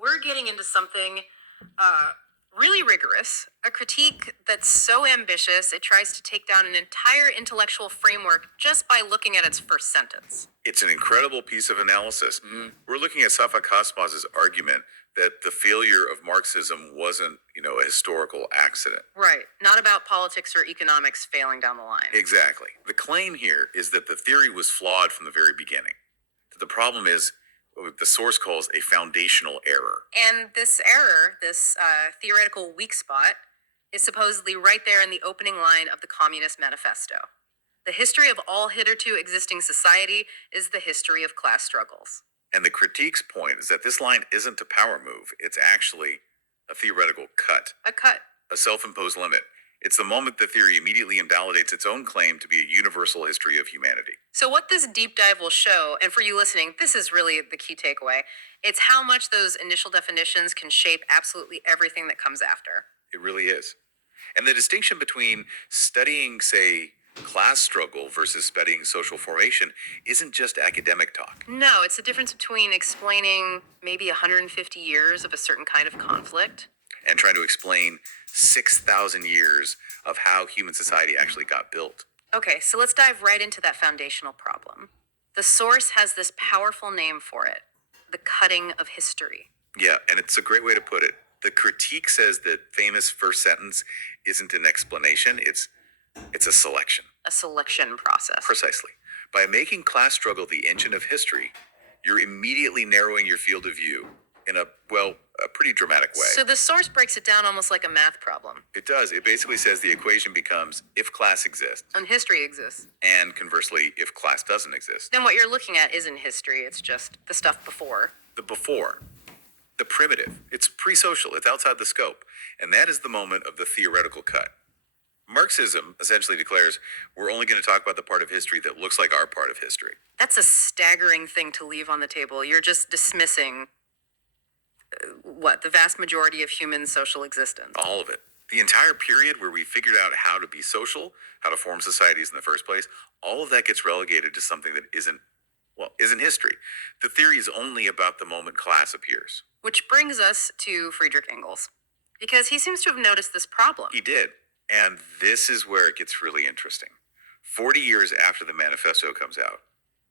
We're getting into something uh, really rigorous, a critique that's so ambitious it tries to take down an entire intellectual framework just by looking at its first sentence. It's an incredible piece of analysis. We're looking at Safak Hasmaz's argument that the failure of Marxism wasn't, a historical accident. Right. Not about politics or economics failing down the line. Exactly. The claim here is that the theory was flawed from the very beginning. The problem is what the source calls a foundational error. And this error, this theoretical weak spot, is supposedly right there in the opening line of the Communist Manifesto. The history of all hitherto existing society is the history of class struggles. And the critique's point is that this line isn't a power move, it's actually a theoretical cut, A cut. a self imposed limit. It's the moment the theory immediately invalidates its own claim to be a universal history of humanity. So, what this deep dive will show, and for you listening, this is really the key takeaway, it's how much those initial definitions can shape absolutely everything that comes after. It really is. And the distinction between studying, say, class struggle versus studying social formation isn't just academic talk. No, it's the difference between explaining maybe 150 years of a certain kind of conflict and trying to explain 6,000 years of how human society actually got built. Okay, so let's dive right into that foundational problem. The source has this powerful name for it, the cutting of history. Yeah, and it's a great way to put it. The critique says that famous first sentence isn't an explanation, it's a selection. A selection process. Precisely. By making class struggle the engine of history, you're immediately narrowing your field of view in a pretty dramatic way. So the source breaks it down almost like a math problem. It does. It basically says the equation becomes if class exists. And history exists. And conversely, if class doesn't exist. Then what you're looking at isn't history, it's just the stuff before. The before. The primitive. It's pre-social. It's outside the scope. And that is the moment of the theoretical cut. Marxism essentially declares we're only going to talk about the part of history that looks like our part of history. That's a staggering thing to leave on the table. You're just dismissing the vast majority of human social existence. All of it. The entire period where we figured out how to be social, how to form societies in the first place, all of that gets relegated to something that isn't history. The theory is only about the moment class appears. Which brings us to Friedrich Engels, because he seems to have noticed this problem. He did. And this is where it gets really interesting. 40 years after the manifesto comes out,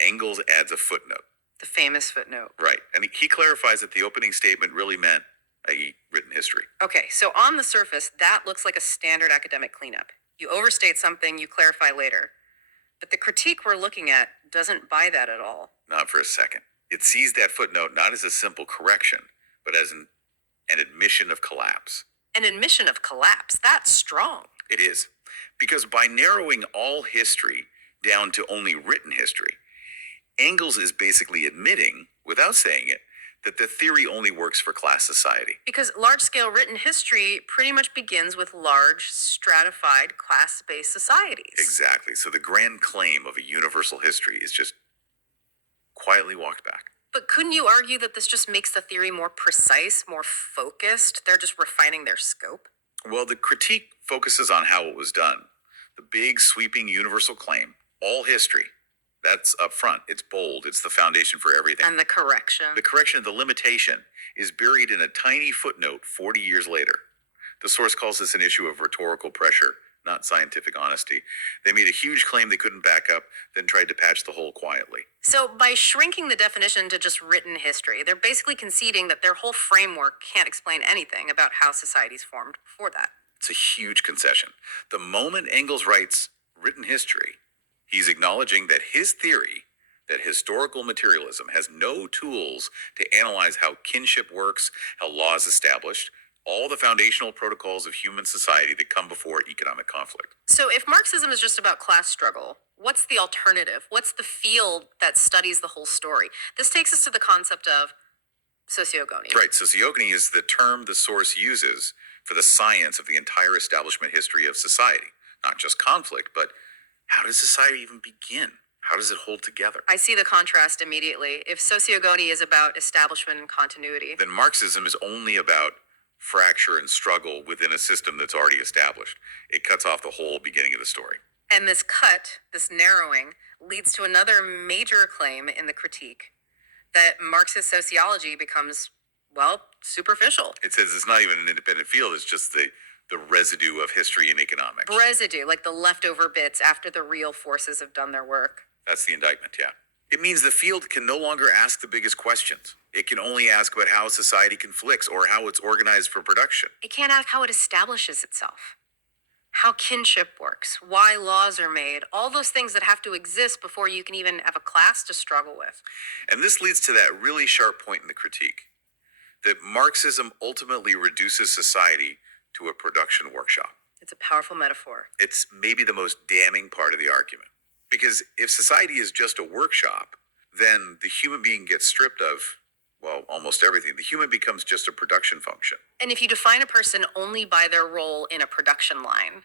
Engels adds a footnote. The famous footnote. Right. And he clarifies that the opening statement really meant, i.e., written history. Okay, so on the surface, that looks like a standard academic cleanup. You overstate something, you clarify later. But the critique we're looking at doesn't buy that at all. Not for a second. It sees that footnote not as a simple correction, but as an admission of collapse. An admission of collapse? That's strong. It is. Because by narrowing all history down to only written history, Engels is basically admitting, without saying it, that the theory only works for class society. Because large-scale written history pretty much begins with large, stratified, class-based societies. Exactly. So the grand claim of a universal history is just quietly walked back. But couldn't you argue that this just makes the theory more precise, more focused? They're just refining their scope? Well, the critique focuses on how it was done. The big, sweeping, universal claim, all history, that's up front. It's bold. It's the foundation for everything. And the correction. The correction of the limitation is buried in a tiny footnote 40 years later. The source calls this an issue of rhetorical pressure, not scientific honesty. They made a huge claim they couldn't back up, then tried to patch the hole quietly. So by shrinking the definition to just written history, they're basically conceding that their whole framework can't explain anything about how societies formed before that. It's a huge concession. The moment Engels writes written history, he's acknowledging that his theory, that historical materialism, has no tools to analyze how kinship works, how law is established, all the foundational protocols of human society that come before economic conflict. So if Marxism is just about class struggle, what's the alternative? What's the field that studies the whole story? This takes us to the concept of sociogony. Right. Sociogony is the term the source uses for the science of the entire establishment history of society. Not just conflict, but how does society even begin? How does it hold together? I see the contrast immediately. If sociogony is about establishment and continuity, then Marxism is only about fracture and struggle within a system that's already established. It cuts off the whole beginning of the story. And this cut, this narrowing, leads to another major claim in the critique, that Marxist sociology becomes well, superficial. It says it's not even an independent field, it's just the residue of history and economics. Residue, like the leftover bits after the real forces have done their work. That's the indictment, yeah. It means the field can no longer ask the biggest questions. It can only ask about how society conflicts or how it's organized for production. It can't ask how it establishes itself, how kinship works, why laws are made, all those things that have to exist before you can even have a class to struggle with. And this leads to that really sharp point in the critique that Marxism ultimately reduces society to a production workshop. It's a powerful metaphor. It's maybe the most damning part of the argument. Because if society is just a workshop, then the human being gets stripped of, well, almost everything. The human becomes just a production function. And if you define a person only by their role in a production line,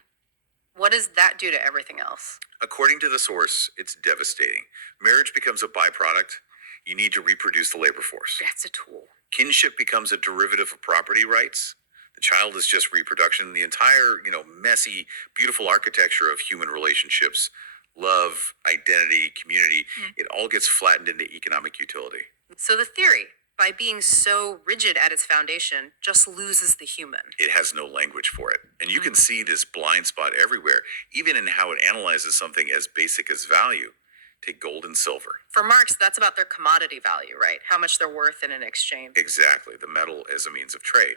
what does that do to everything else? According to the source, it's devastating. Marriage becomes a byproduct. You need to reproduce the labor force. That's a tool. Kinship becomes a derivative of property rights. The child is just reproduction. The entire, messy, beautiful architecture of human relationships, love, identity, community, it all gets flattened into economic utility. So the theory, by being so rigid at its foundation, just loses the human. It has no language for it. And you can see this blind spot everywhere, even in how it analyzes something as basic as value. Take gold and silver. For Marx, that's about their commodity value, right? How much they're worth in an exchange. Exactly, the metal as a means of trade.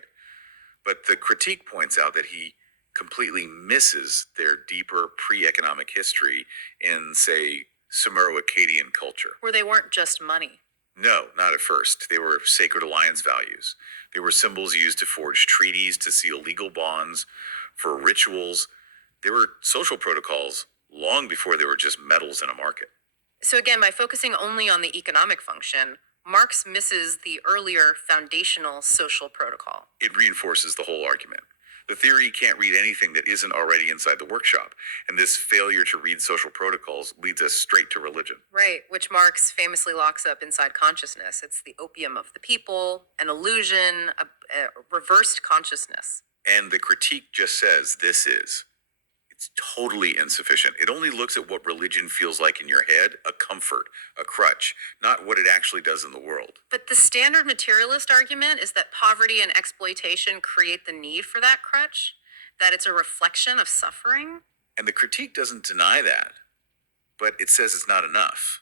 But the critique points out that he completely misses their deeper pre-economic history in, say, Sumero-Akkadian culture. Where they weren't just money. No, not at first. They were sacred alliance values. They were symbols used to forge treaties, to seal legal bonds, for rituals. They were social protocols long before they were just metals in a market. So again, by focusing only on the economic function, Marx misses the earlier foundational social protocol. It reinforces the whole argument. The theory can't read anything that isn't already inside the workshop, and this failure to read social protocols leads us straight to religion. Right, which Marx famously locks up inside consciousness. It's the opium of the people, an illusion, a reversed consciousness. And the critique just says this is. It's totally insufficient. It only looks at what religion feels like in your head, a comfort, a crutch, not what it actually does in the world. But the standard materialist argument is that poverty and exploitation create the need for that crutch, that it's a reflection of suffering. And the critique doesn't deny that, but it says it's not enough.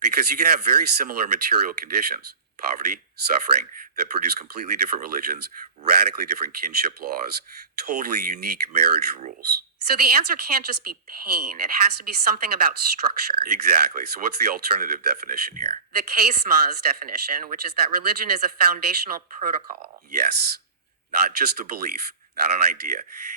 Because you can have very similar material conditions, poverty, suffering, that produce completely different religions, radically different kinship laws, totally unique marriage rules. So the answer can't just be pain. It has to be something about structure. Exactly. So what's the alternative definition here? The Casemas definition, which is that religion is a foundational protocol. Yes. Not just a belief, not an idea.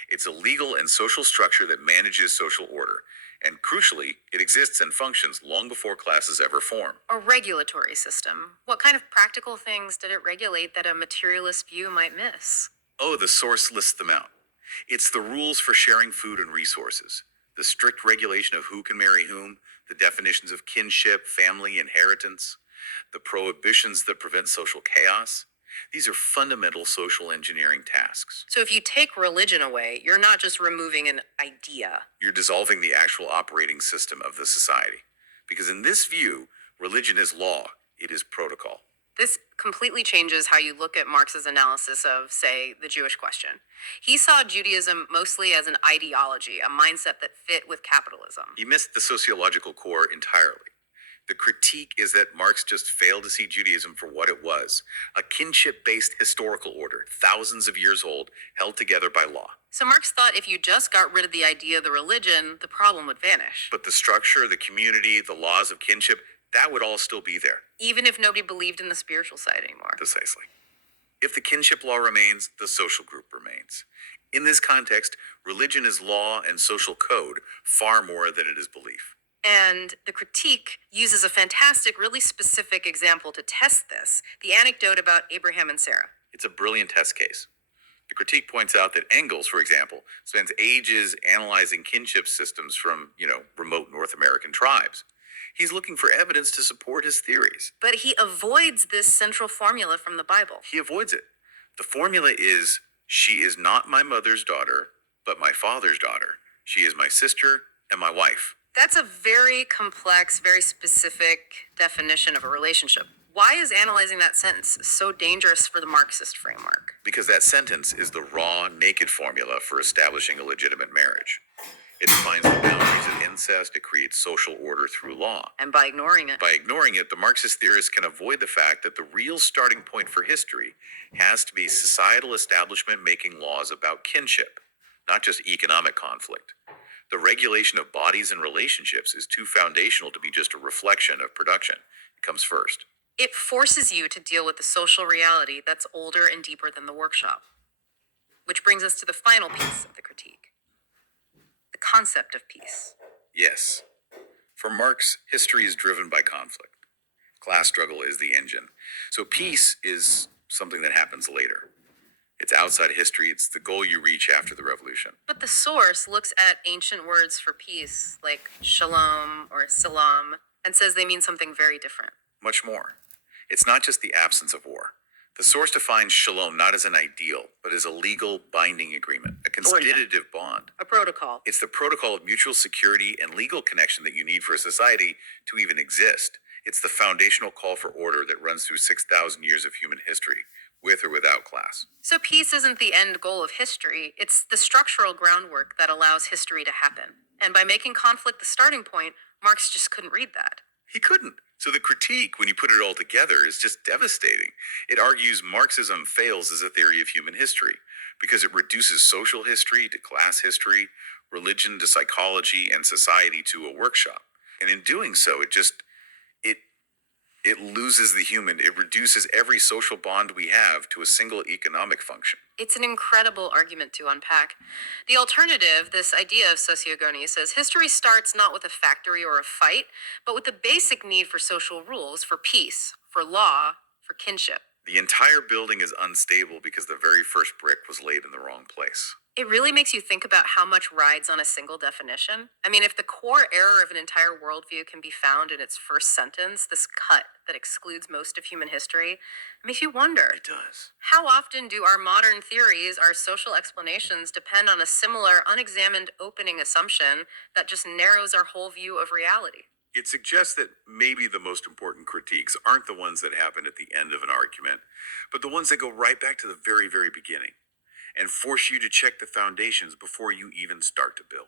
It's a legal and social structure that manages social order. And crucially, it exists and functions long before classes ever form. A regulatory system. What kind of practical things did it regulate that a materialist view might miss? Oh, the source lists them out. It's the rules for sharing food and resources, the strict regulation of who can marry whom, the definitions of kinship, family, inheritance, the prohibitions that prevent social chaos. These are fundamental social engineering tasks. So if you take religion away, you're not just removing an idea. You're dissolving the actual operating system of the society. Because in this view, religion is law, it is protocol. This completely changes how you look at Marx's analysis of, say, the Jewish question. He saw Judaism mostly as an ideology, a mindset that fit with capitalism. He missed the sociological core entirely. The critique is that Marx just failed to see Judaism for what it was, a kinship-based historical order, thousands of years old, held together by law. So Marx thought if you just got rid of the idea of the religion, the problem would vanish. But the structure, the community, the laws of kinship, that would all still be there. Even if nobody believed in the spiritual side anymore. Precisely. If the kinship law remains, the social group remains. In this context, religion is law and social code far more than it is belief. And the critique uses a fantastic, really specific example to test this, the anecdote about Abraham and Sarah. It's a brilliant test case. The critique points out that Engels, for example, spends ages analyzing kinship systems from, remote North American tribes. He's looking for evidence to support his theories. But he avoids this central formula from the Bible. He avoids it. The formula is, she is not my mother's daughter, but my father's daughter. She is my sister and my wife. That's a very complex, very specific definition of a relationship. Why is analyzing that sentence so dangerous for the Marxist framework? Because that sentence is the raw, naked formula for establishing a legitimate marriage. It defines the boundaries of incest, it creates social order through law. And by ignoring it, By ignoring it, the Marxist theorists can avoid the fact that the real starting point for history has to be societal establishment making laws about kinship, not just economic conflict. The regulation of bodies and relationships is too foundational to be just a reflection of production. It comes first. it forces you to deal with the social reality that's older and deeper than the workshop. Which brings us to the final piece of the critique, the concept of peace. Yes. For Marx, history is driven by conflict. Class struggle is the engine. So peace is something that happens later. It's outside history, it's the goal you reach after the revolution. But the source looks at ancient words for peace, like shalom or salam, and says they mean something very different. Much more. It's not just the absence of war. The source defines shalom not as an ideal, but as a legal binding agreement, a constitutive bond. A protocol. It's the protocol of mutual security and legal connection that you need for a society to even exist. It's the foundational call for order that runs through 6,000 years of human history, with or without class. So peace isn't the end goal of history, it's the structural groundwork that allows history to happen. And by making conflict the starting point, Marx just couldn't read that. He couldn't. So the critique, when you put it all together, is just devastating. It argues Marxism fails as a theory of human history because it reduces social history to class history, religion to psychology, and society to a workshop. And in doing so, it loses the human. It reduces every social bond we have to a single economic function. It's an incredible argument to unpack. The alternative, this idea of sociogony, says history starts not with a factory or a fight, but with the basic need for social rules, for peace, for law, for kinship. The entire building is unstable because the very first brick was laid in the wrong place. It really makes you think about how much rides on a single definition. I mean, if the core error of an entire worldview can be found in its first sentence, this cut that excludes most of human history, it makes you wonder. It does. How often do our modern theories, our social explanations, depend on a similar, unexamined opening assumption that just narrows our whole view of reality? It suggests that maybe the most important critiques aren't the ones that happen at the end of an argument, but the ones that go right back to the very, very beginning and force you to check the foundations before you even start to build.